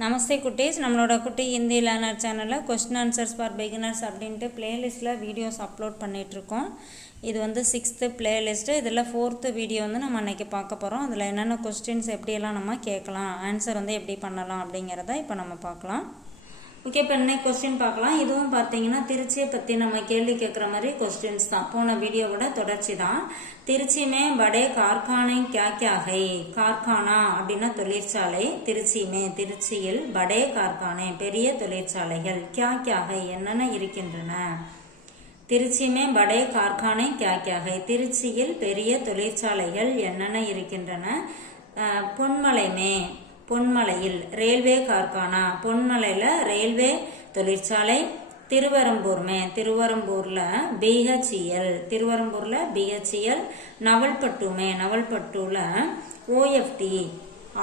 நமஸ்தே குட்டீஸ். நம்மளோட குட்டி ஹிந்தி லேர்னர் சேனலில் கொஸ்டின் ஆன்சர்ஸ் ஃபார் பிகினர்ஸ் அப்படின்ட்டு பிளேலிஸ்ட்டில் வீடியோஸ் அப்லோட் பண்ணிகிட்ருக்கோம் இது வந்து சிக்ஸ்த்து பிளேலிஸ்ட்டு இதில் ஃபோர்த்து வீடியோ வந்து நம்ம அன்றைக்கி பார்க்க போகிறோம் அதில் என்னென்ன கொஸ்டின்ஸ் எப்படியெல்லாம் நம்ம கேட்கலாம் ஆன்சர் வந்து எப்படி பண்ணலாம் அப்படிங்கிறத இப்போ நம்ம பார்க்கலாம். ஓகே இப்போ என்ன கொஸ்டின் பார்க்கலாம்? இதுவும் பார்த்தீங்கன்னா திருச்சியை பற்றி நம்ம கேள்வி கேட்குற மாதிரி கொஸ்டின்ஸ் தான். போன வீடியோவோட தொடர்ச்சி தான். திருச்சியுமே படே கார்கானை கியா கார்கானா அப்படின்னா தொழிற்சாலை. திருச்சியுமே திருச்சியில் படே கார்கானை பெரிய தொழிற்சாலைகள். கியா என்னென்ன இருக்கின்றன? திருச்சியுமே படே கார்கானை கியா திருச்சியில் பெரிய தொழிற்சாலைகள் என்னென்ன இருக்கின்றன? பொன்மலை பொன்மலைமே. பொன்மலையில் ரயில்வே கார்கானா. பொன்மலையில் ரயில்வே தொழிற்சாலை. திருவரம்பூர்மே திருவரம்பூரில் பிஹெச்இஎல் திருவரம்பூரில் பிஹெச்இஎல் நவல்பட்டுமே நவல்பட்டுல ஓஎஃப்டி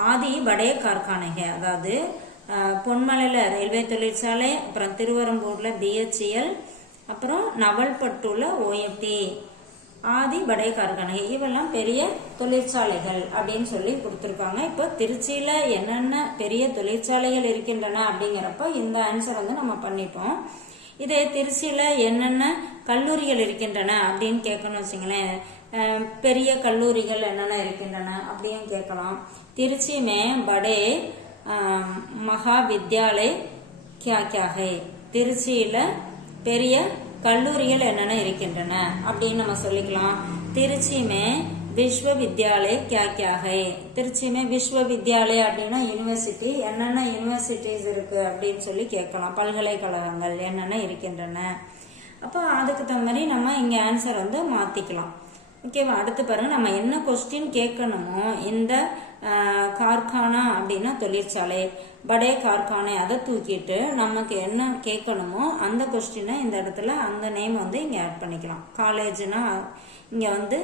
ஆதி வடைய கார்கானைக அதாவது பொன்மலையில் ரயில்வே தொழிற்சாலை அப்புறம் திருவரம்பூரில் பிஹெச்இஎல் அப்புறம் நவல்பட்டுல ஓஎஃப்டி ஆதி வடை கார்கானை இவெல்லாம் பெரிய தொழிற்சாலைகள் அப்படின்னு சொல்லி கொடுத்துருக்காங்க. இப்போ திருச்சியில என்னென்ன பெரிய தொழிற்சாலைகள் இருக்கின்றன அப்படிங்கிறப்ப இந்த ஆன்சர் வந்து நம்ம பண்ணிட்டோம் இதே திருச்சியில என்னென்ன கல்லூரிகள் இருக்கின்றன அப்படின்னு கேட்கணும் வச்சுங்களேன். பெரிய கல்லூரிகள் என்னென்ன இருக்கின்றன அப்படின்னு கேட்கலாம். திருச்சி மே படே மகா வித்யாலய் கியா கியா திருச்சியில பெரிய கல்லூரிகள் என்னென்ன இருக்கின்றன அப்படின்னு நம்ம சொல்லிக்கலாம். திருச்சி மே விஸ்வ வித்யாலய் கியா கியா ஹை திருச்சி மே விஸ்வ வித்யாலய் அப்படின்னா யூனிவர்சிட்டி என்னென்ன யூனிவர்சிட்டிஸ் இருக்கு அப்படின்னு சொல்லி கேட்கலாம். பல்கலைக்கழகங்கள் என்னென்ன இருக்கின்றன. அப்போ அதுக்கு தகுந்த மாதிரி நம்ம இங்கே ஆன்சர் வந்து மாற்றிக்கலாம் ஓகேவா அடுத்து பாருங்க. நம்ம என்ன கொஸ்டின் கேட்கணுமோ இந்த கார்கானா அப்படின்னா தொழிற்சாலை. படே கார்கானை அதை தூக்கிட்டு நமக்கு என்ன கேட்கணுமோ அந்த கொஸ்டினை இந்த இடத்துல அந்த நேம் வந்து இங்கே ஆட் பண்ணிக்கலாம். காலேஜ்னா இங்கே வந்து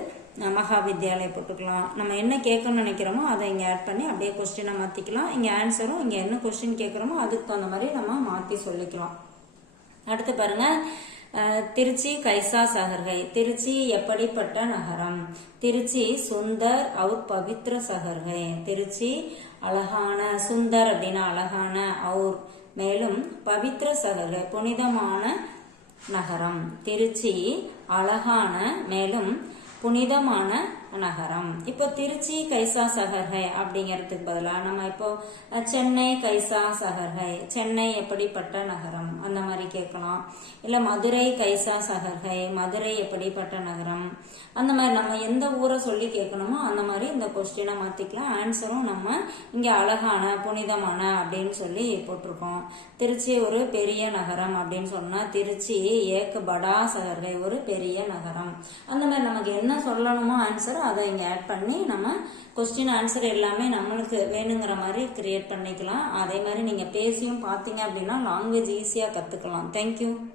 மகா வித்யாலயா போட்டுக்கலாம். நம்ம என்ன கேட்கணும்னு நினைக்கிறோமோ அதை இங்கே ஆட் பண்ணி அப்படியே கொஸ்டினை மாற்றிக்கலாம் இங்கே ஆன்சரும் இங்கே என்ன கொஸ்டின் கேட்குறோமோ அதுக்கு தகுந்த மாதிரி நம்ம மாற்றி சொல்லிக்கலாம். அடுத்து பாருங்கள் திருச்சி கைசா சகர்கை திருச்சி எப்படிப்பட்ட நகரம்? திருச்சி சுந்தர் அவுர் பவித்ர சகர்கை திருச்சி அழகான சுந்தர் அப்படின்னா அழகான அவுர் மேலும் பவித்ர சகர்கை புனிதமான நகரம். திருச்சி அழகான மேலும் புனிதமான நகரம். இப்போ திருச்சி கைசா சகர்கை அப்படிங்கிறதுக்கு பதிலாக நம்ம இப்போ சென்னை கைசா சகர்கை சென்னை எப்படிப்பட்ட நகரம்? அந்த மாதிரி கேட்கலாம். இல்லை மதுரை கைசா சகர்கை மதுரை எப்படிப்பட்ட நகரம் அந்த மாதிரி நம்ம எந்த ஊரை சொல்லி கேட்கணுமோ அந்த மாதிரி இந்த கொஸ்டினை மாற்றிக்கலாம் ஆன்சரும் நம்ம இங்கே அழகான புனிதமான அப்படின்னு சொல்லி போட்டிருக்கோம். திருச்சி ஒரு பெரிய நகரம் அப்படின்னு சொன்னால் திருச்சி ஏக்கு படா சகர்கை ஒரு பெரிய நகரம். அந்த மாதிரி நமக்கு என்ன சொல்லணுமோ ஆன்சர் அதை இங்கே ஆட் பண்ணி நம்ம கொஸ்டின் ஆன்சர் எல்லாமே நம்மளுக்கு வேணுங்கிற மாதிரி கிரியேட் பண்ணிக்கலாம். அதே மாதிரி நீங்கள் பேசியும் பார்த்தீங்க அப்படின்னா லாங்குவேஜ் ஈஸியாக கற்றுக்கலாம் everyone. Thank you.